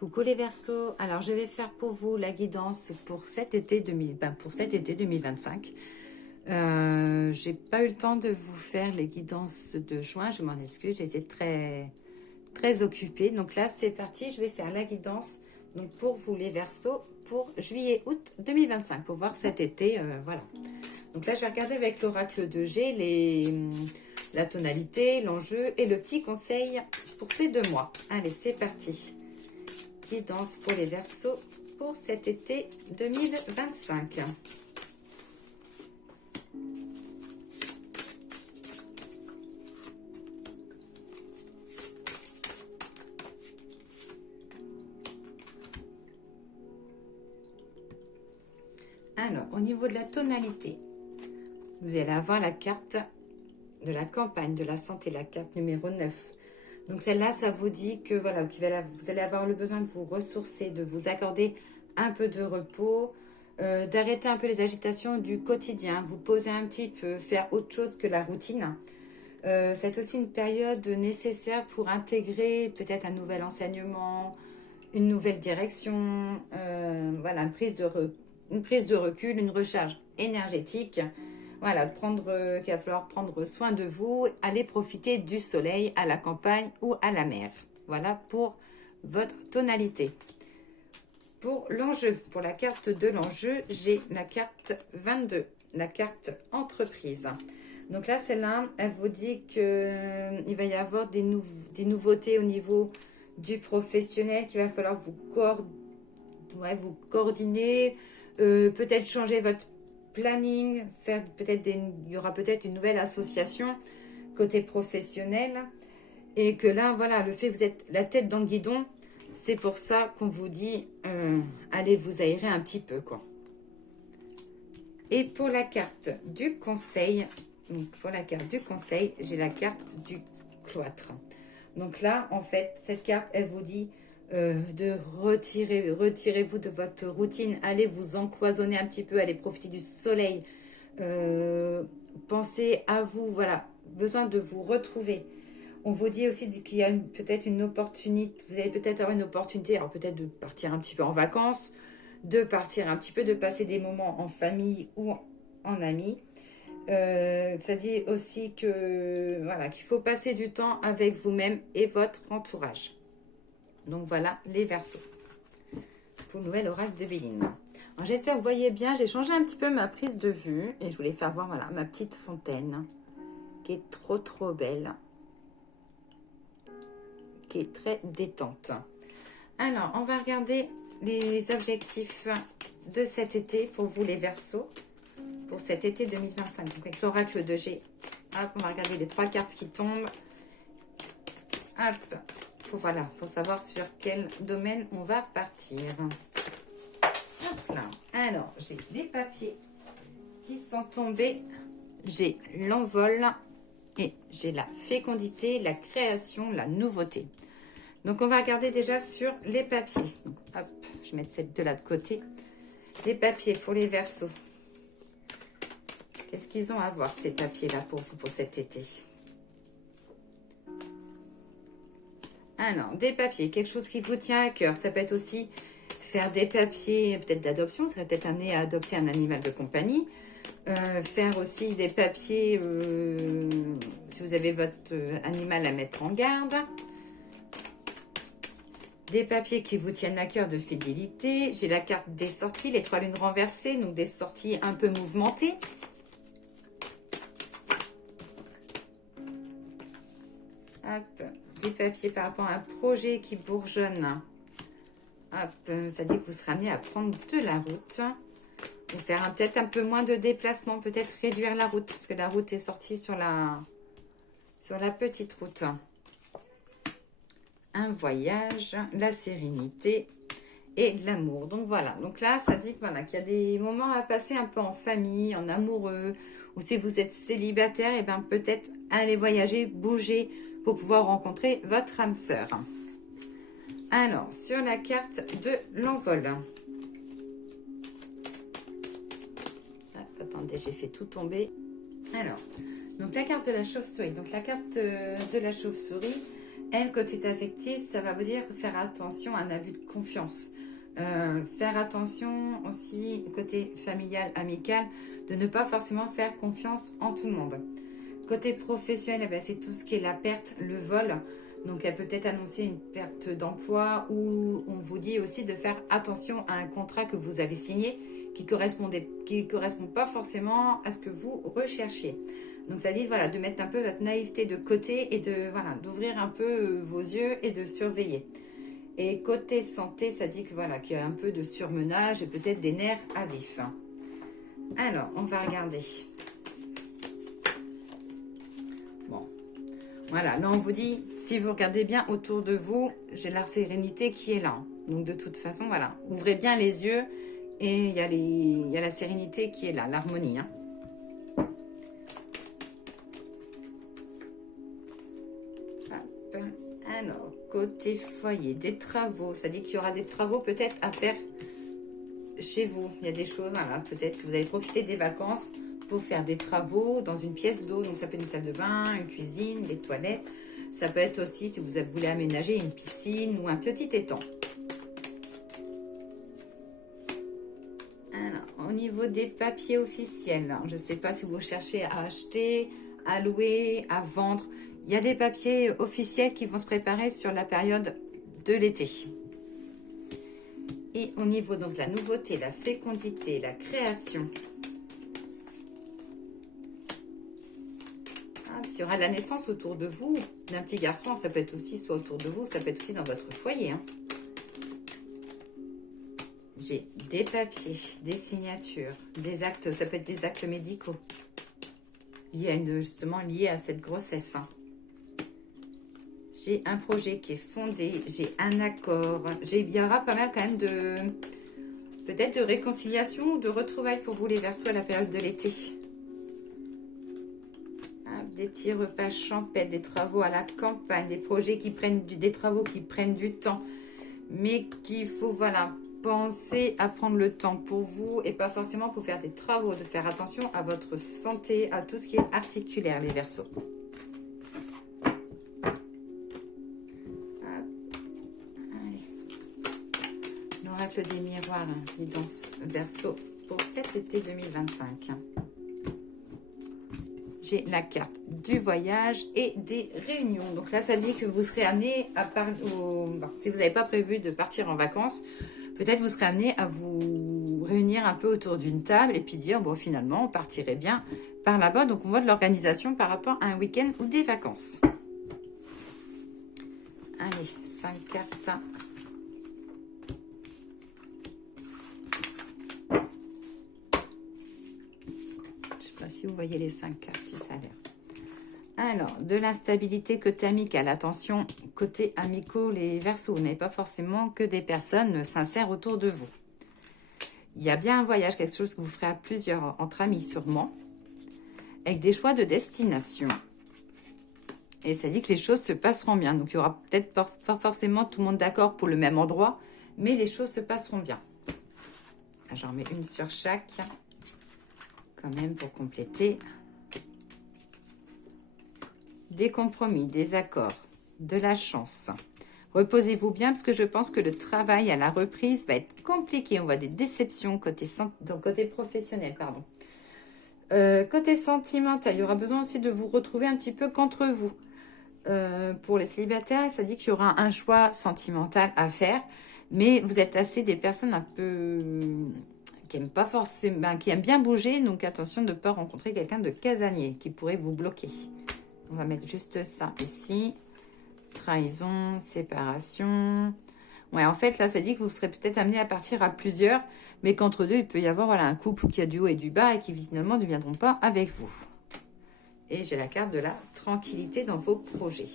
Coucou les Verseaux, alors je vais faire pour vous la guidance pour cet été, 2025. J'ai pas eu le temps de vous faire les guidances de juin, je m'en excuse, j'ai été très occupée. Donc là c'est parti, je vais faire la guidance donc pour vous les Verseaux pour juillet-août 2025 pour voir cet été, voilà. Donc là je vais regarder avec l'oracle de G la tonalité, l'enjeu et le petit conseil pour ces 2 mois. Allez c'est parti. Guidance pour les Verseaux pour cet été 2025. Alors, au niveau de la tonalité, vous allez avoir la carte de la campagne, de la santé, la carte numéro 9. Donc celle-là, ça vous dit que voilà, vous allez avoir le besoin de vous ressourcer, de vous accorder un peu de repos, d'arrêter un peu les agitations du quotidien, vous poser un petit peu, faire autre chose que la routine. C'est aussi une période nécessaire pour intégrer peut-être un nouvel enseignement, une nouvelle direction, voilà, une prise de recul, une recharge énergétique. Voilà, qu'il va falloir prendre soin de vous, aller profiter du soleil à la campagne ou à la mer. Voilà pour votre tonalité. Pour l'enjeu, pour la carte de l'enjeu, j'ai la carte 22, la carte entreprise. Donc là, celle-là, elle vous dit qu'il va y avoir des nouveautés au niveau du professionnel, qu'il va falloir vous coordonner, peut-être changer votre planning, il y aura peut-être une nouvelle association côté professionnel, et que là, voilà, le fait que vous êtes la tête dans le guidon, c'est pour ça qu'on vous dit allez vous aérer un petit peu, quoi. Et pour la carte du conseil, j'ai la carte du cloître. Donc là, en fait, cette carte, elle vous dit de retirez-vous de votre routine, allez vous encloisonner un petit peu, allez profiter du soleil, pensez à vous, voilà, besoin de vous retrouver. On vous dit aussi qu'il y a peut-être une opportunité, vous allez peut-être avoir une opportunité, alors peut-être de partir un petit peu en vacances, de passer des moments en famille ou en amis. Ça dit aussi que voilà, qu'il faut passer du temps avec vous-même et votre entourage. Donc voilà les Verseaux pour le nouvel oracle de Béline. J'espère que vous voyez bien, j'ai changé un petit peu ma prise de vue et je voulais faire voir voilà, ma petite fontaine qui est trop belle, qui est très détente. Alors, on va regarder les objectifs de cet été pour vous les Verseaux, pour cet été 2025. Donc avec l'oracle de G, hop, on va regarder les 3 cartes qui tombent. Hop, pour savoir sur quel domaine on va partir. Hop là. Alors, j'ai les papiers qui sont tombés. J'ai l'envol et j'ai la fécondité, la création, la nouveauté. Donc, on va regarder déjà sur les papiers. Donc, hop, je vais mettre cette de là de côté. Les papiers pour les Verseaux. Qu'est-ce qu'ils ont à voir, ces papiers-là, pour vous, pour cet été? Alors, des papiers, quelque chose qui vous tient à cœur. Ça peut être aussi faire des papiers, peut-être d'adoption. Ça va peut-être amener à adopter un animal de compagnie. Faire aussi des papiers, si vous avez votre animal à mettre en garde. Des papiers qui vous tiennent à cœur de fidélité. J'ai la carte des sorties, les 3 lunes renversées, donc des sorties un peu mouvementées. Hop, des papiers par rapport à un projet qui bourgeonne. Hop, ça dit que vous serez amené à prendre de la route. Et faire peut-être un peu moins de déplacement, peut-être réduire la route, parce que la route est sortie sur la petite route. Un voyage, la sérénité et l'amour. Donc voilà, donc là, ça dit que voilà, qu'il y a des moments à passer un peu en famille, en amoureux, ou si vous êtes célibataire, et bien peut-être aller voyager, bouger, pour pouvoir rencontrer votre âme sœur. Alors, sur la carte de l'envol. Attendez, j'ai fait tout tomber. Alors, donc la carte de la chauve-souris. Donc la carte de la chauve-souris, Elle, côté affectif, ça va vous dire faire attention à un abus de confiance. Faire attention aussi, côté familial, amical, de ne pas forcément faire confiance en tout le monde. Côté professionnel, eh bien, c'est tout ce qui est la perte, le vol. Donc, elle peut peut-être annoncer une perte d'emploi ou on vous dit aussi de faire attention à un contrat que vous avez signé qui ne correspond pas forcément à ce que vous recherchiez. Donc, ça dit voilà, de mettre un peu votre naïveté de côté et d'ouvrir un peu vos yeux et de surveiller. Et côté santé, ça dit que voilà, qu'il y a un peu de surmenage et peut-être des nerfs à vif. Alors, on va regarder. Bon, voilà, là on vous dit, si vous regardez bien autour de vous, j'ai la sérénité qui est là. Donc de toute façon, voilà, ouvrez bien les yeux et il y a la sérénité qui est là, l'harmonie. Hein. Alors, côté foyer, des travaux, ça dit qu'il y aura des travaux peut-être à faire chez vous. Il y a des choses, voilà, peut-être que vous allez profiter des vacances pour faire des travaux dans une pièce d'eau. Donc, ça peut être une salle de bain, une cuisine, des toilettes. Ça peut être aussi, si vous voulez aménager une piscine ou un petit étang. Alors, au niveau des papiers officiels, je ne sais pas si vous cherchez à acheter, à louer, à vendre. Il y a des papiers officiels qui vont se préparer sur la période de l'été. Et au niveau donc de la nouveauté, la fécondité, la création. Il y aura la naissance autour de vous d'un petit garçon. Ça peut être aussi soit autour de vous, ça peut être aussi dans votre foyer. Hein. J'ai des papiers, des signatures, des actes. Ça peut être des actes médicaux justement liés à cette grossesse. Hein. J'ai un projet qui est fondé, j'ai un accord. Il y aura pas mal quand même de peut-être de réconciliation ou de retrouvailles pour vous les Verseaux à la période de l'été. Des petits repas champêtres, des travaux à la campagne, des projets des travaux qui prennent du temps, mais qu'il faut voilà penser à prendre le temps pour vous et pas forcément pour faire des travaux, de faire attention à votre santé, à tout ce qui est articulaire, les Verseaux. L'oracle des miroirs, guidance Verseau pour cet été 2025. J'ai la carte du voyage et des réunions. Donc là, ça dit que vous serez amené à parler. Si vous n'avez pas prévu de partir en vacances, peut-être vous serez amené à vous réunir un peu autour d'une table et puis dire, bon, finalement, on partirait bien par là-bas. Donc, on voit de l'organisation par rapport à un week-end ou des vacances. Allez, 5 cartes. Si vous voyez les 5 cartes, si ça a l'air. Alors, de l'instabilité côté amical. Attention, côté amicaux, les Verseaux, vous n'avez pas forcément que des personnes sincères autour de vous. Il y a bien un voyage, quelque chose que vous ferez à plusieurs, entre amis sûrement, avec des choix de destination. Et ça dit que les choses se passeront bien. Donc, il y aura peut-être pas forcément tout le monde d'accord pour le même endroit, mais les choses se passeront bien. J'en mets une sur chaque. Quand même pour compléter. Des compromis, des accords, de la chance. Reposez-vous bien parce que je pense que le travail à la reprise va être compliqué. On voit des déceptions côté professionnel. Pardon. Côté sentimental, il y aura besoin aussi de vous retrouver un petit peu qu'entre vous. Pour les célibataires, ça dit qu'il y aura un choix sentimental à faire. Mais vous êtes assez des personnes un peu... qui aiment pas forcément, qui aiment bien bouger, donc attention de ne pas rencontrer quelqu'un de casanier qui pourrait vous bloquer. On va mettre juste ça ici. Trahison, séparation. Ouais, en fait, là, ça dit que vous serez peut-être amené à partir à plusieurs, mais qu'entre deux, il peut y avoir voilà, un couple qui a du haut et du bas et qui finalement ne viendront pas avec vous. Et j'ai la carte de la tranquillité dans vos projets.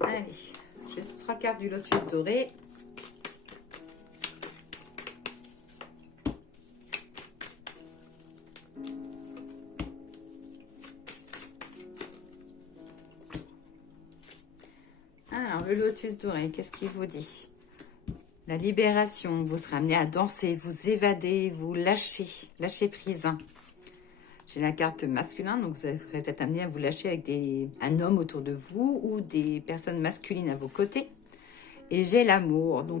Allez. Juste 3 cartes du lotus doré. Alors, le lotus doré, qu'est-ce qu'il vous dit? La libération, vous serez amené à danser, vous évader, vous lâcher prise. J'ai la carte masculin, donc vous serez peut-être amené à vous lâcher avec un homme autour de vous ou des personnes masculines à vos côtés. Et j'ai l'amour, donc